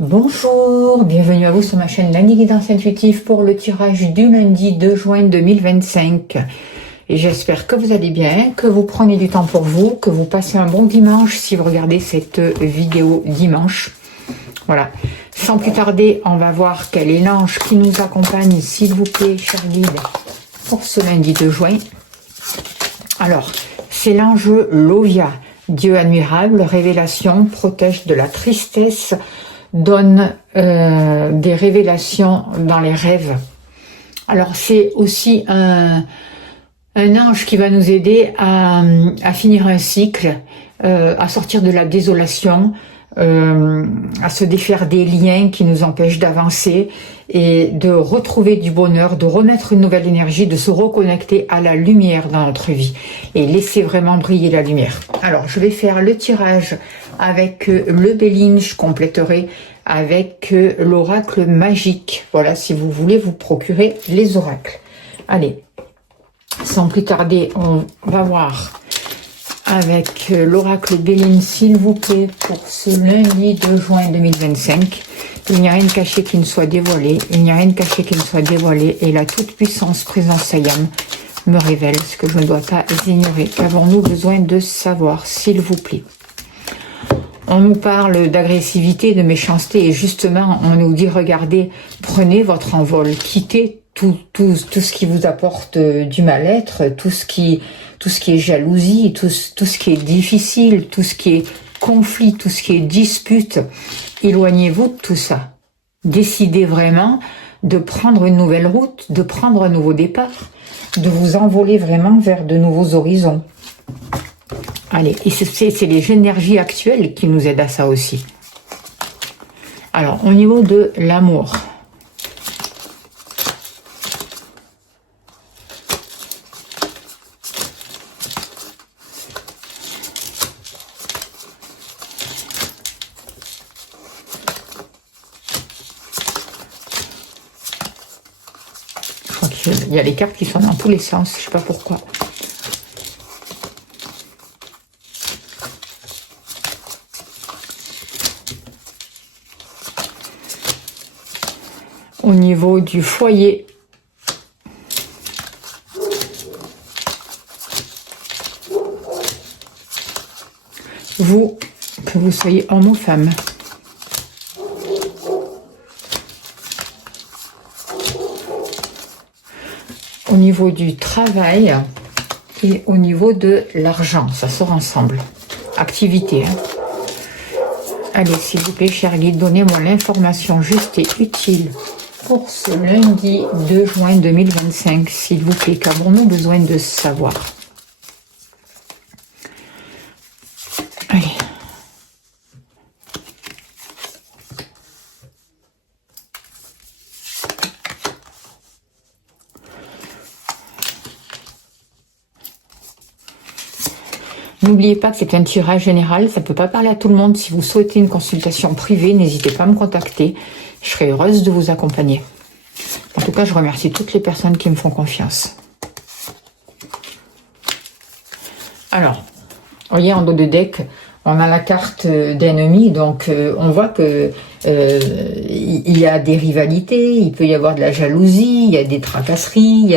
Bonjour, bienvenue à vous sur ma chaîne Lani Guidance Intuitive pour le tirage du lundi 2 juin 2025. Et j'espère que vous allez bien, que vous prenez du temps pour vous, que vous passez un bon dimanche si vous regardez cette vidéo dimanche. Voilà, sans plus tarder, on va voir quel est l'ange qui nous accompagne, s'il vous plaît, cher guide, pour ce lundi 2 juin. Alors, c'est l'ange Lovia, Dieu admirable, révélation, protège de la tristesse, donne des révélations dans les rêves. Alors c'est aussi un ange qui va nous aider à finir un cycle, à sortir de la désolation, à se défaire des liens qui nous empêchent d'avancer et de retrouver du bonheur, de remettre une nouvelle énergie, de se reconnecter à la lumière dans notre vie et laisser vraiment briller la lumière. Alors je vais faire le tirage avec le Béline, je compléterai avec l'oracle magique. Voilà, si vous voulez vous procurer les oracles. Allez, sans plus tarder, on va voir avec l'oracle Béline, s'il vous plaît, pour ce lundi 2 juin 2025. Il n'y a rien de caché qui ne soit dévoilé, il n'y a rien de caché qui ne soit dévoilé, et la toute-puissance présence Sayam me révèle ce que je ne dois pas ignorer. Qu'avons-nous besoin de savoir, s'il vous plaît? On nous parle d'agressivité, de méchanceté, et justement, on nous dit, regardez, prenez votre envol, quittez tout ce qui vous apporte du mal-être, tout ce qui est jalousie, tout ce qui est difficile, tout ce qui est conflit, tout ce qui est dispute. Éloignez-vous de tout ça. Décidez vraiment de prendre une nouvelle route, de prendre un nouveau départ, de vous envoler vraiment vers de nouveaux horizons. Allez, et c'est les énergies actuelles qui nous aident à ça aussi. Alors, au niveau de l'amour. Je crois qu'il y a les cartes qui sont dans tous les sens, je ne sais pas pourquoi. Au niveau du foyer, que vous soyez homme ou femme, au niveau du travail et au niveau de l'argent, ça sort ensemble. Activité, hein. Allez, s'il vous plaît, cher guide, donnez-moi l'information juste et utile pour ce lundi 2 juin 2025, s'il vous plaît. Qu'avons-nous besoin de savoir? Allez. N'oubliez pas que c'est un tirage général, ça ne peut pas parler à tout le monde. Si vous souhaitez une consultation privée, n'hésitez pas à me contacter. Je serai heureuse de vous accompagner. En tout cas, je remercie toutes les personnes qui me font confiance. Alors, vous voyez, en dos de deck, on a la carte d'ennemi. Donc, on voit que il y a des rivalités, il peut y avoir de la jalousie, il y a des tracasseries,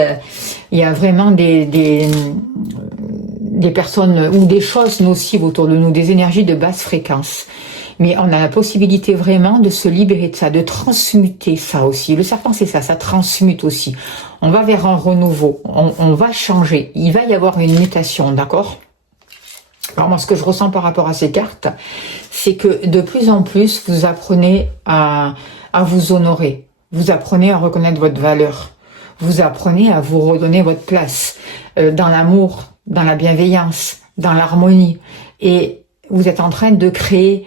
il y a vraiment des personnes ou des choses nocives autour de nous, des énergies de basse fréquence. Mais on a la possibilité vraiment de se libérer de ça, de transmuter ça aussi. Le serpent, c'est ça, ça transmute aussi. On va vers un renouveau, on va changer. Il va y avoir une mutation, d'accord? Alors moi, ce que je ressens par rapport à ces cartes, c'est que de plus en plus, vous apprenez à vous honorer. Vous apprenez à reconnaître votre valeur. Vous apprenez à vous redonner votre place dans l'amour, dans la bienveillance, dans l'harmonie. Et vous êtes en train de créer,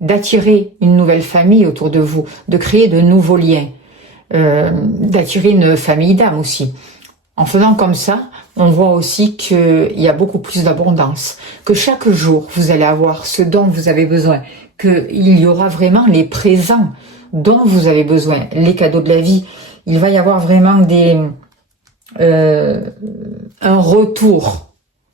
d'attirer une nouvelle famille autour de vous, de créer de nouveaux liens, d'attirer une famille d'âme aussi. En faisant comme ça, on voit aussi qu'il y a beaucoup plus d'abondance, que chaque jour, vous allez avoir ce dont vous avez besoin, qu'il y aura vraiment les présents dont vous avez besoin, les cadeaux de la vie. Il va y avoir vraiment un retour.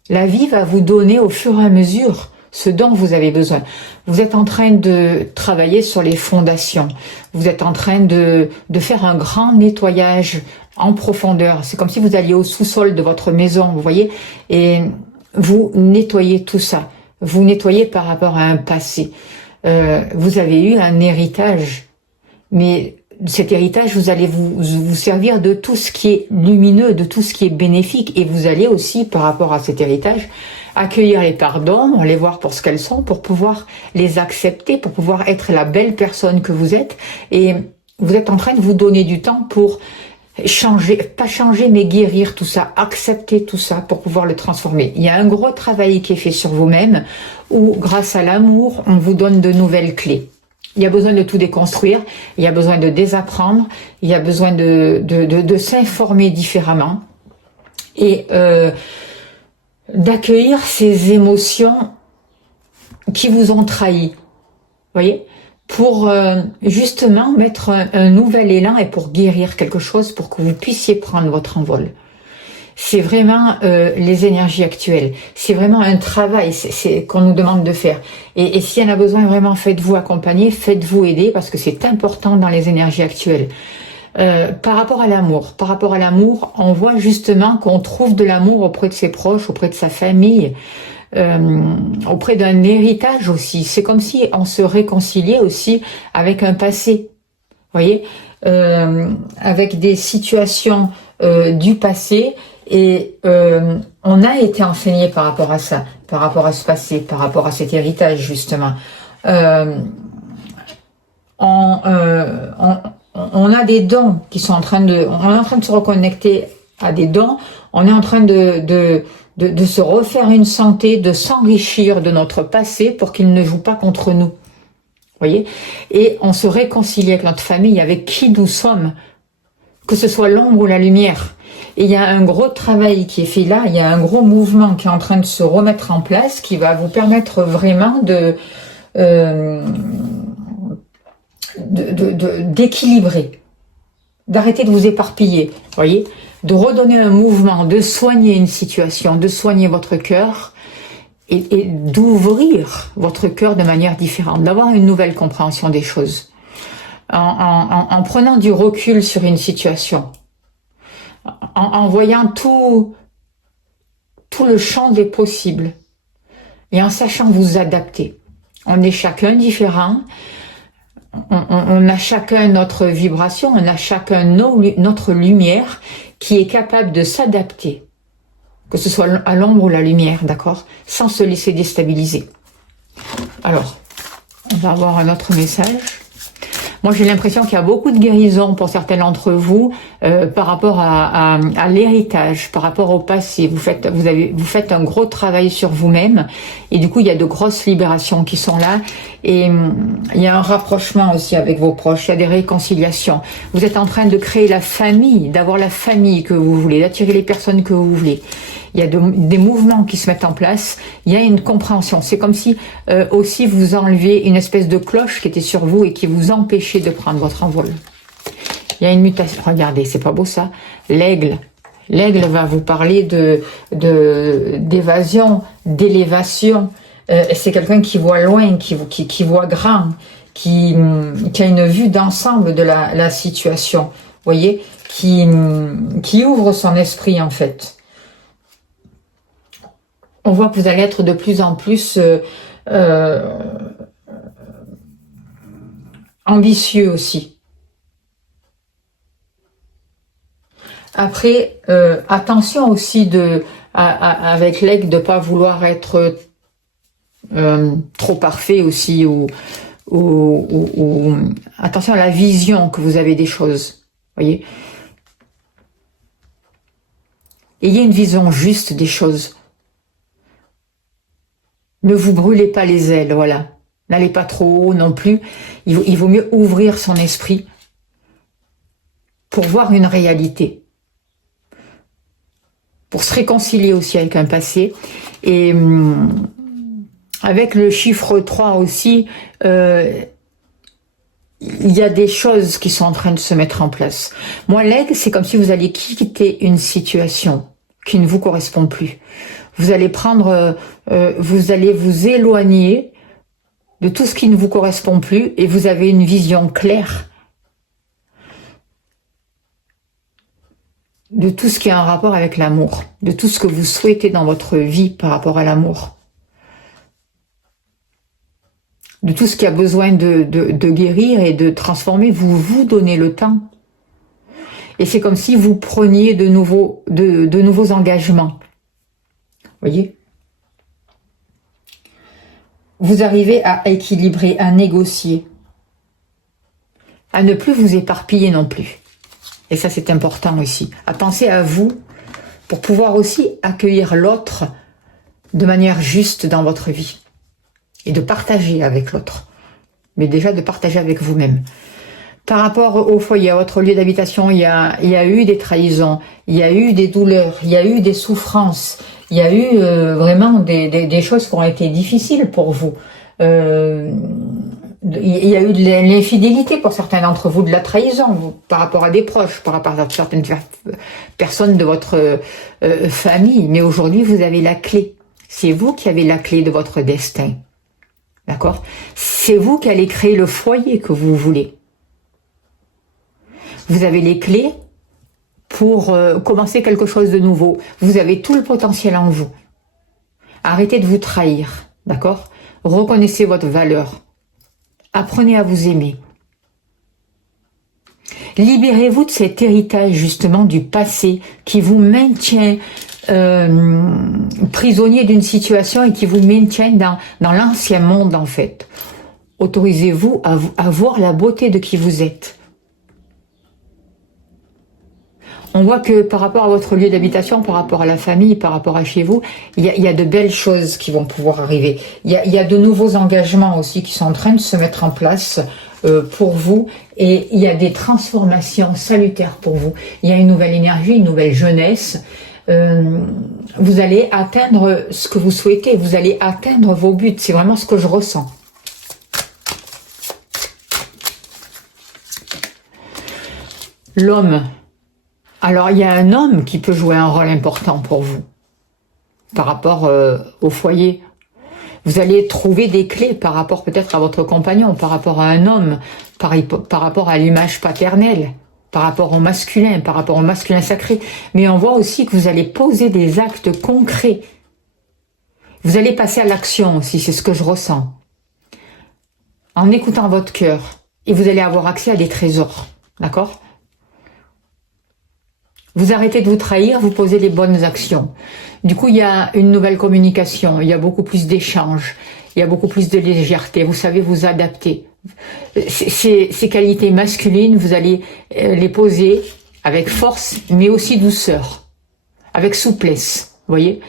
La vie va vous donner au fur et à mesure ce dont vous avez besoin. Vous êtes en train de travailler sur les fondations. Vous êtes en train de faire un grand nettoyage en profondeur. C'est comme si vous alliez au sous-sol de votre maison, vous voyez, et vous nettoyez tout ça. Vous nettoyez par rapport à un passé. Vous avez eu un héritage, mais cet héritage, vous allez vous servir de tout ce qui est lumineux, de tout ce qui est bénéfique, et vous allez aussi, par rapport à cet héritage, accueillir les pardons, les voir pour ce qu'elles sont, pour pouvoir les accepter, pour pouvoir être la belle personne que vous êtes, et vous êtes en train de vous donner du temps pour changer, pas changer, mais guérir tout ça, accepter tout ça pour pouvoir le transformer. Il y a un gros travail qui est fait sur vous-même, où grâce à l'amour, on vous donne de nouvelles clés. Il y a besoin de tout déconstruire, il y a besoin de désapprendre, il y a besoin de s'informer différemment et d'accueillir ces émotions qui vous ont trahi, voyez, pour justement mettre un nouvel élan et pour guérir quelque chose, pour que vous puissiez prendre votre envol. C'est vraiment les énergies actuelles. C'est vraiment un travail qu'on nous demande de faire. Et s'il y en a besoin, vraiment, faites-vous accompagner, faites-vous aider, parce que c'est important dans les énergies actuelles. Par rapport à l'amour, on voit justement qu'on trouve de l'amour auprès de ses proches, auprès de sa famille, auprès d'un héritage aussi. C'est comme si on se réconciliait aussi avec un passé. Vous voyez, avec des situations du passé. Et on a été enseigné par rapport à ça, par rapport à ce passé, par rapport à cet héritage justement. On a des dons qui sont on est en train de se reconnecter à des dons. On est en train de se refaire une santé, de s'enrichir de notre passé pour qu'il ne joue pas contre nous. Voyez, et on se réconcilie avec notre famille, avec qui nous sommes, que ce soit l'ombre ou la lumière. Et il y a un gros travail qui est fait là, il y a un gros mouvement qui est en train de se remettre en place, qui va vous permettre vraiment d'équilibrer, d'arrêter de vous éparpiller, voyez, de redonner un mouvement, de soigner une situation, de soigner votre cœur et d'ouvrir votre cœur de manière différente, d'avoir une nouvelle compréhension des choses, en prenant du recul sur une situation. En voyant tout le champ des possibles et en sachant vous adapter. On est chacun différent, on a chacun notre vibration, on a chacun notre lumière qui est capable de s'adapter, que ce soit à l'ombre ou la lumière, d'accord, sans se laisser déstabiliser. Alors, on va avoir un autre message. Moi, j'ai l'impression qu'il y a beaucoup de guérison pour certains d'entre vous par rapport à l'héritage, par rapport au passé. Vous faites un gros travail sur vous-même et du coup, il y a de grosses libérations qui sont là et il y a un rapprochement aussi avec vos proches. Il y a des réconciliations. Vous êtes en train de créer la famille, d'avoir la famille que vous voulez, d'attirer les personnes que vous voulez. Il y a des mouvements qui se mettent en place, il y a une compréhension. C'est comme si aussi vous enleviez une espèce de cloche qui était sur vous et qui vous empêchait de prendre votre envol. Il y a une mutation. Regardez, c'est pas beau ça? L'aigle. L'aigle va vous parler d'évasion, d'élévation. C'est quelqu'un qui voit loin, qui voit grand, qui a une vue d'ensemble de la situation. Vous voyez, qui ouvre son esprit en fait. On voit que vous allez être de plus en plus ambitieux aussi. Après, attention aussi avec l'aigle de ne pas vouloir être trop parfait aussi ou attention à la vision que vous avez des choses. Voyez, ayez une vision juste des choses. Ne vous brûlez pas les ailes, voilà. N'allez pas trop haut non plus. Il vaut mieux ouvrir son esprit pour voir une réalité. Pour se réconcilier aussi avec un passé. Et avec le chiffre 3 aussi, il y a des choses qui sont en train de se mettre en place. Moi, l'aigle, c'est comme si vous alliez quitter une situation qui ne vous correspond plus. Vous allez vous allez vous éloigner de tout ce qui ne vous correspond plus et vous avez une vision claire de tout ce qui a un rapport avec l'amour, de tout ce que vous souhaitez dans votre vie par rapport à l'amour, de tout ce qui a besoin de guérir et de transformer. Vous vous donnez le temps. Et c'est comme si vous preniez de nouveaux engagements. Voyez? Vous arrivez à équilibrer, à négocier, à ne plus vous éparpiller non plus. Et ça, c'est important aussi. À penser à vous pour pouvoir aussi accueillir l'autre de manière juste dans votre vie. Et de partager avec l'autre. Mais déjà de partager avec vous-même. Par rapport au foyer, à votre lieu d'habitation, il y a eu des trahisons, il y a eu des douleurs, il y a eu des souffrances, il y a eu vraiment des choses qui ont été difficiles pour vous. Il y a eu de l'infidélité pour certains d'entre vous, de la trahison par rapport à des proches, par rapport à certaines personnes de votre famille. Mais aujourd'hui, vous avez la clé. C'est vous qui avez la clé de votre destin. D'accord? C'est vous qui allez créer le foyer que vous voulez. Vous avez les clés pour commencer quelque chose de nouveau. Vous avez tout le potentiel en vous. Arrêtez de vous trahir, d'accord? Reconnaissez votre valeur. Apprenez à vous aimer. Libérez-vous de cet héritage justement du passé qui vous maintient prisonnier d'une situation et qui vous maintient dans l'ancien monde en fait. Autorisez-vous à voir la beauté de qui vous êtes. On voit que par rapport à votre lieu d'habitation, par rapport à la famille, par rapport à chez vous, il y a de belles choses qui vont pouvoir arriver. Il y a de nouveaux engagements aussi qui sont en train de se mettre en place pour vous. Et il y a des transformations salutaires pour vous. Il y a une nouvelle énergie, une nouvelle jeunesse. Vous allez atteindre ce que vous souhaitez. Vous allez atteindre vos buts. C'est vraiment ce que je ressens. L'homme. Alors, il y a un homme qui peut jouer un rôle important pour vous, par rapport au foyer. Vous allez trouver des clés par rapport peut-être à votre compagnon, par rapport à un homme, par rapport à l'image paternelle, par rapport au masculin sacré. Mais on voit aussi que vous allez poser des actes concrets. Vous allez passer à l'action aussi, c'est ce que je ressens. En écoutant votre cœur, et vous allez avoir accès à des trésors, d'accord ? Vous arrêtez de vous trahir, vous posez les bonnes actions. Du coup, il y a une nouvelle communication, il y a beaucoup plus d'échanges, il y a beaucoup plus de légèreté, vous savez vous adapter. Ces qualités masculines, vous allez les poser avec force, mais aussi douceur, avec souplesse, vous voyez.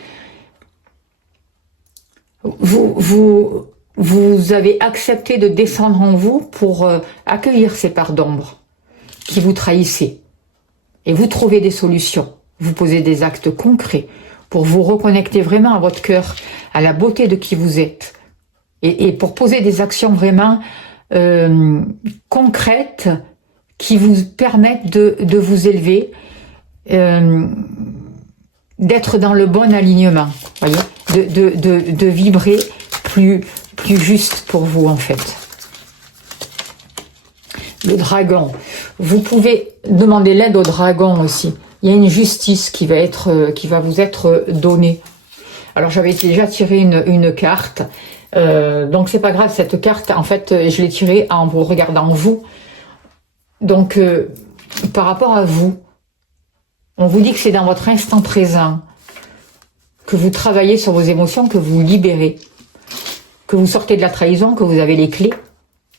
Vous avez accepté de descendre en vous pour accueillir ces parts d'ombre qui vous trahissaient. Et vous trouvez des solutions, vous posez des actes concrets pour vous reconnecter vraiment à votre cœur, à la beauté de qui vous êtes. Et pour poser des actions vraiment concrètes qui vous permettent de vous élever, d'être dans le bon alignement, voyez, de vibrer plus juste pour vous en fait. Le dragon. Vous pouvez demander l'aide au dragon aussi. Il y a une justice qui va vous être donnée. Alors j'avais déjà tiré une carte. Donc c'est pas grave, cette carte, en fait, je l'ai tirée en vous regardant vous. Donc par rapport à vous, on vous dit que c'est dans votre instant présent que vous travaillez sur vos émotions, que vous libérez, que vous sortez de la trahison, que vous avez les clés,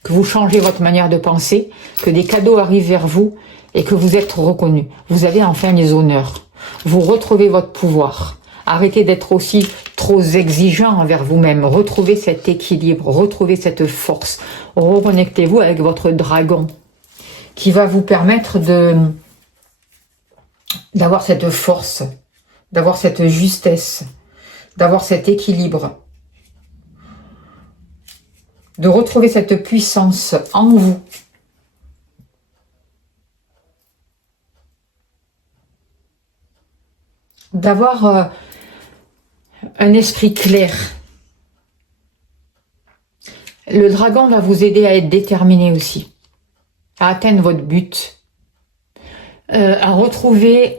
que vous changez votre manière de penser, que des cadeaux arrivent vers vous et que vous êtes reconnu. Vous avez enfin les honneurs. Vous retrouvez votre pouvoir. Arrêtez d'être aussi trop exigeant envers vous-même. Retrouvez cet équilibre, retrouvez cette force. Reconnectez-vous avec votre dragon qui va vous permettre d'avoir cette force, d'avoir cette justesse, d'avoir cet équilibre, de retrouver cette puissance en vous. D'avoir un esprit clair. Le dragon va vous aider à être déterminé aussi, à atteindre votre but, à retrouver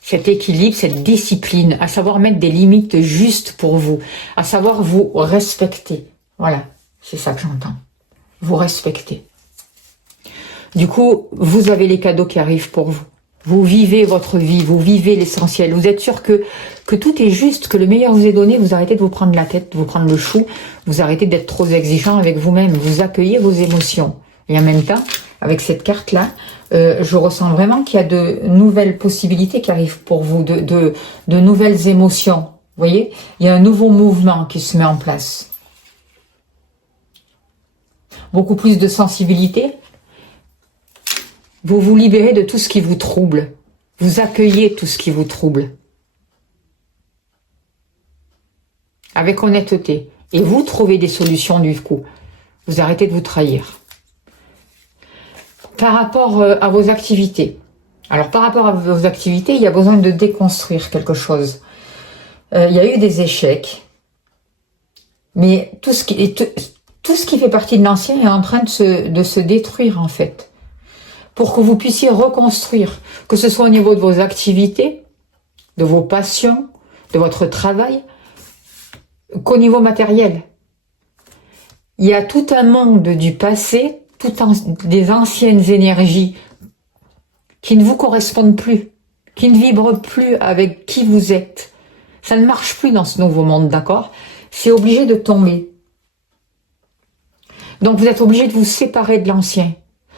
cet équilibre, cette discipline, à savoir mettre des limites justes pour vous, à savoir vous respecter. Voilà, c'est ça que j'entends. Vous respectez. Du coup, vous avez les cadeaux qui arrivent pour vous. Vous vivez votre vie, vous vivez l'essentiel. Vous êtes sûr que tout est juste, que le meilleur vous est donné. Vous arrêtez de vous prendre la tête, de vous prendre le chou. Vous arrêtez d'être trop exigeant avec vous-même. Vous accueillez vos émotions. Et en même temps, avec cette carte-là, je ressens vraiment qu'il y a de nouvelles possibilités qui arrivent pour vous, de nouvelles émotions. Vous voyez, il y a un nouveau mouvement qui se met en place. Beaucoup plus de sensibilité. Vous vous libérez de tout ce qui vous trouble. Vous accueillez tout ce qui vous trouble. Avec honnêteté. Et vous trouvez des solutions du coup. Vous arrêtez de vous trahir. Par rapport à vos activités. Alors par rapport à vos activités, il y a besoin de déconstruire quelque chose. Il y a eu des échecs. Mais tout ce qui fait partie de l'ancien est en train de se détruire en fait. Pour que vous puissiez reconstruire, que ce soit au niveau de vos activités, de vos passions, de votre travail, qu'au niveau matériel. Il y a tout un monde du passé, des anciennes énergies qui ne vous correspondent plus, qui ne vibrent plus avec qui vous êtes. Ça ne marche plus dans ce nouveau monde, d'accord? C'est obligé de tomber. Donc vous êtes obligé de vous séparer de l'ancien.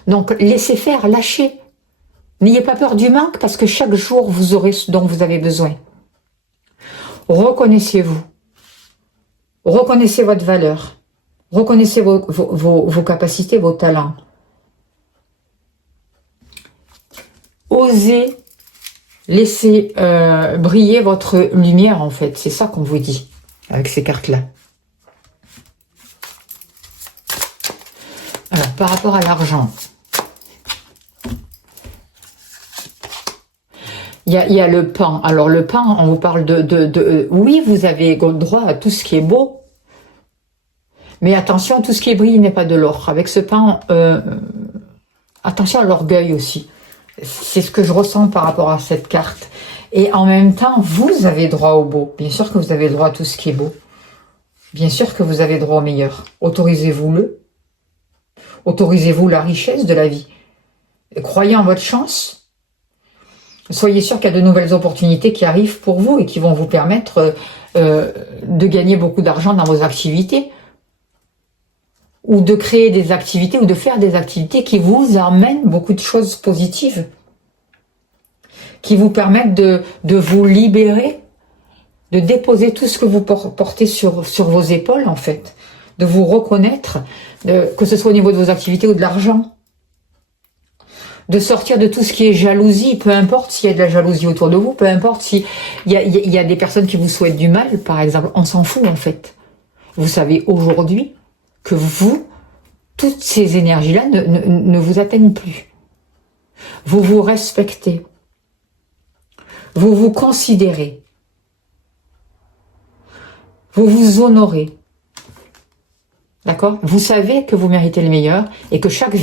Donc, laissez faire, lâchez. N'ayez pas peur du manque parce que chaque jour, vous aurez ce dont vous avez besoin. Reconnaissez-vous. Reconnaissez votre valeur. Reconnaissez vos capacités, vos talents. Osez laisser briller votre lumière, en fait. C'est ça qu'on vous dit avec ces cartes-là. Alors, par rapport à l'argent. Il y a le pain. Alors le pain, on vous parle oui, vous avez droit à tout ce qui est beau. Mais attention, tout ce qui brille n'est pas de l'or. Avec ce pain, attention à l'orgueil aussi. C'est ce que je ressens par rapport à cette carte. Et en même temps, vous avez droit au beau. Bien sûr que vous avez droit à tout ce qui est beau. Bien sûr que vous avez droit au meilleur. Autorisez-vous-le. Autorisez-vous la richesse de la vie. Croyez en votre chance. Soyez sûr qu'il y a de nouvelles opportunités qui arrivent pour vous et qui vont vous permettre de gagner beaucoup d'argent dans vos activités ou de créer des activités ou de faire des activités qui vous amènent beaucoup de choses positives, qui vous permettent de vous libérer, de déposer tout ce que vous portez sur vos épaules en fait, de vous reconnaître, que ce soit au niveau de vos activités ou de l'argent. De sortir de tout ce qui est jalousie, peu importe s'il y a de la jalousie autour de vous, peu importe s'il y a des personnes qui vous souhaitent du mal, par exemple, on s'en fout en fait. Vous savez aujourd'hui que vous, toutes ces énergies-là ne vous atteignent plus. Vous vous respectez. Vous vous considérez. Vous vous honorez. D'accord? Vous savez que vous méritez le meilleur et que chaque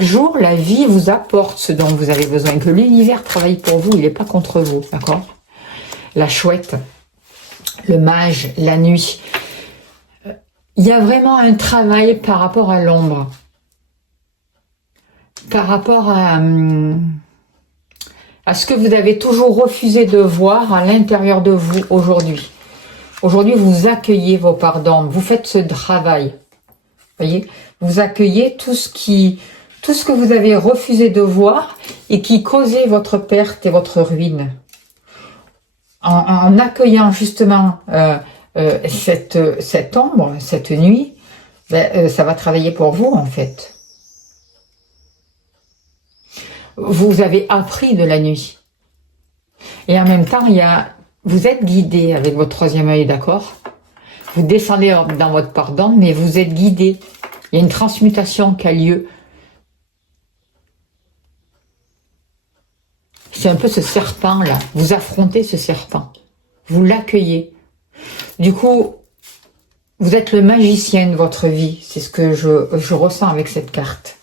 jour, la vie vous apporte ce dont vous avez besoin, que l'univers travaille pour vous, il n'est pas contre vous. D'accord? La chouette, le mage, la nuit. Il y a vraiment un travail par rapport à l'ombre. Par rapport à ce que vous avez toujours refusé de voir à l'intérieur de vous aujourd'hui. Aujourd'hui, vous accueillez vos parts d'ombre, vous faites ce travail. Voyez, vous accueillez tout ce que vous avez refusé de voir et qui causait votre perte et votre ruine. En accueillant justement cette ombre, cette nuit, ça va travailler pour vous en fait. Vous avez appris de la nuit. Et en même temps, vous êtes guidé avec votre troisième œil, d'accord? Vous descendez dans votre part d'ombre, mais vous êtes guidé. Il y a une transmutation qui a lieu. C'est un peu ce serpent-là. Vous affrontez ce serpent. Vous l'accueillez. Du coup, vous êtes le magicien de votre vie. C'est ce que je ressens avec cette carte.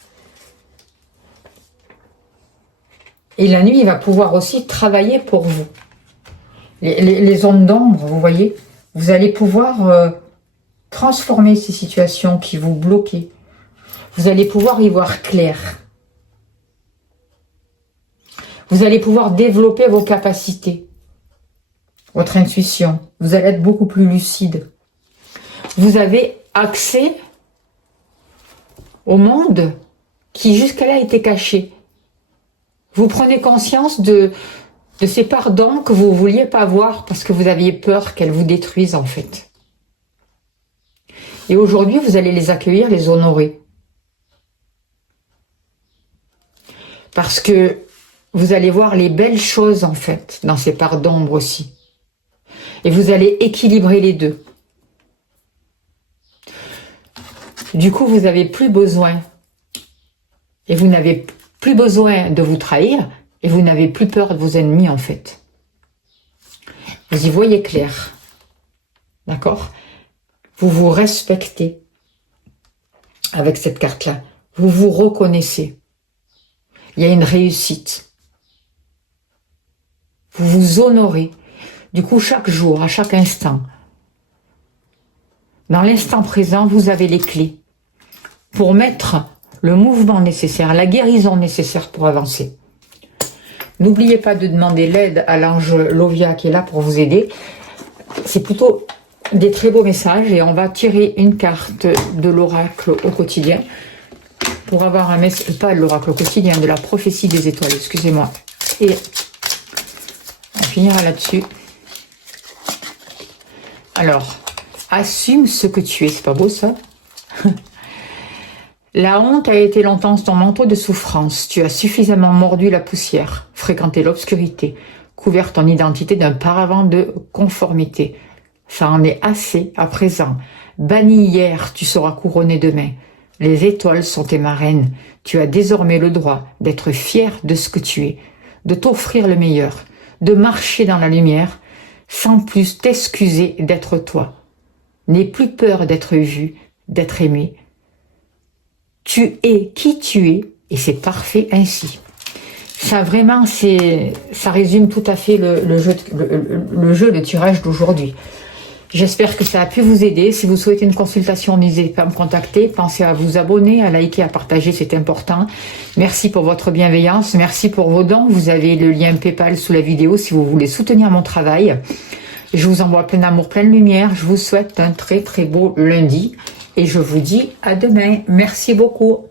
Et la nuit, il va pouvoir aussi travailler pour vous. Les zones d'ombre, vous voyez, vous allez pouvoir transformer ces situations qui vous bloquaient. Vous allez pouvoir y voir clair. Vous allez pouvoir développer vos capacités, votre intuition. Vous allez être beaucoup plus lucide. Vous avez accès au monde qui jusqu'à-là était caché. Vous prenez conscience de ces parts d'ombre que vous ne vouliez pas voir parce que vous aviez peur qu'elles vous détruisent en fait. Et aujourd'hui, vous allez les accueillir, les honorer. Parce que vous allez voir les belles choses en fait dans ces parts d'ombre aussi. Et vous allez équilibrer les deux. Du coup, vous n'avez plus besoin. Et vous n'avez plus besoin de vous trahir. Et vous n'avez plus peur de vos ennemis en fait. Vous y voyez clair. D'accord? Vous vous respectez avec cette carte-là. Vous vous reconnaissez. Il y a une réussite. Vous vous honorez. Du coup, chaque jour, à chaque instant, dans l'instant présent, vous avez les clés pour mettre le mouvement nécessaire, la guérison nécessaire pour avancer. N'oubliez pas de demander l'aide à l'ange Lovia qui est là pour vous aider. C'est plutôt des très beaux messages et on va tirer une carte de l'oracle au quotidien pour avoir un message, pas l'oracle au quotidien, de la prophétie des étoiles, excusez-moi. Et on finira là-dessus. Alors, assume ce que tu es, c'est pas beau ça? La honte a été longtemps ton manteau de souffrance. Tu as suffisamment mordu la poussière, fréquenté l'obscurité, couvert ton identité d'un paravent de conformité. Ça en est assez à présent. Banni hier, tu seras couronné demain. Les étoiles sont tes marraines. Tu as désormais le droit d'être fier de ce que tu es, de t'offrir le meilleur, de marcher dans la lumière, sans plus t'excuser d'être toi. N'aie plus peur d'être vu, d'être aimé. Tu es qui tu es et c'est parfait ainsi. Ça vraiment, ça résume tout à fait le jeu de tirage d'aujourd'hui. J'espère que ça a pu vous aider. Si vous souhaitez une consultation, n'hésitez pas à me contacter. Pensez à vous abonner, à liker, à partager, c'est important. Merci pour votre bienveillance. Merci pour vos dons. Vous avez le lien PayPal sous la vidéo si vous voulez soutenir mon travail. Je vous envoie plein d'amour, plein de lumière. Je vous souhaite un très très beau lundi. Et je vous dis à demain. Merci beaucoup.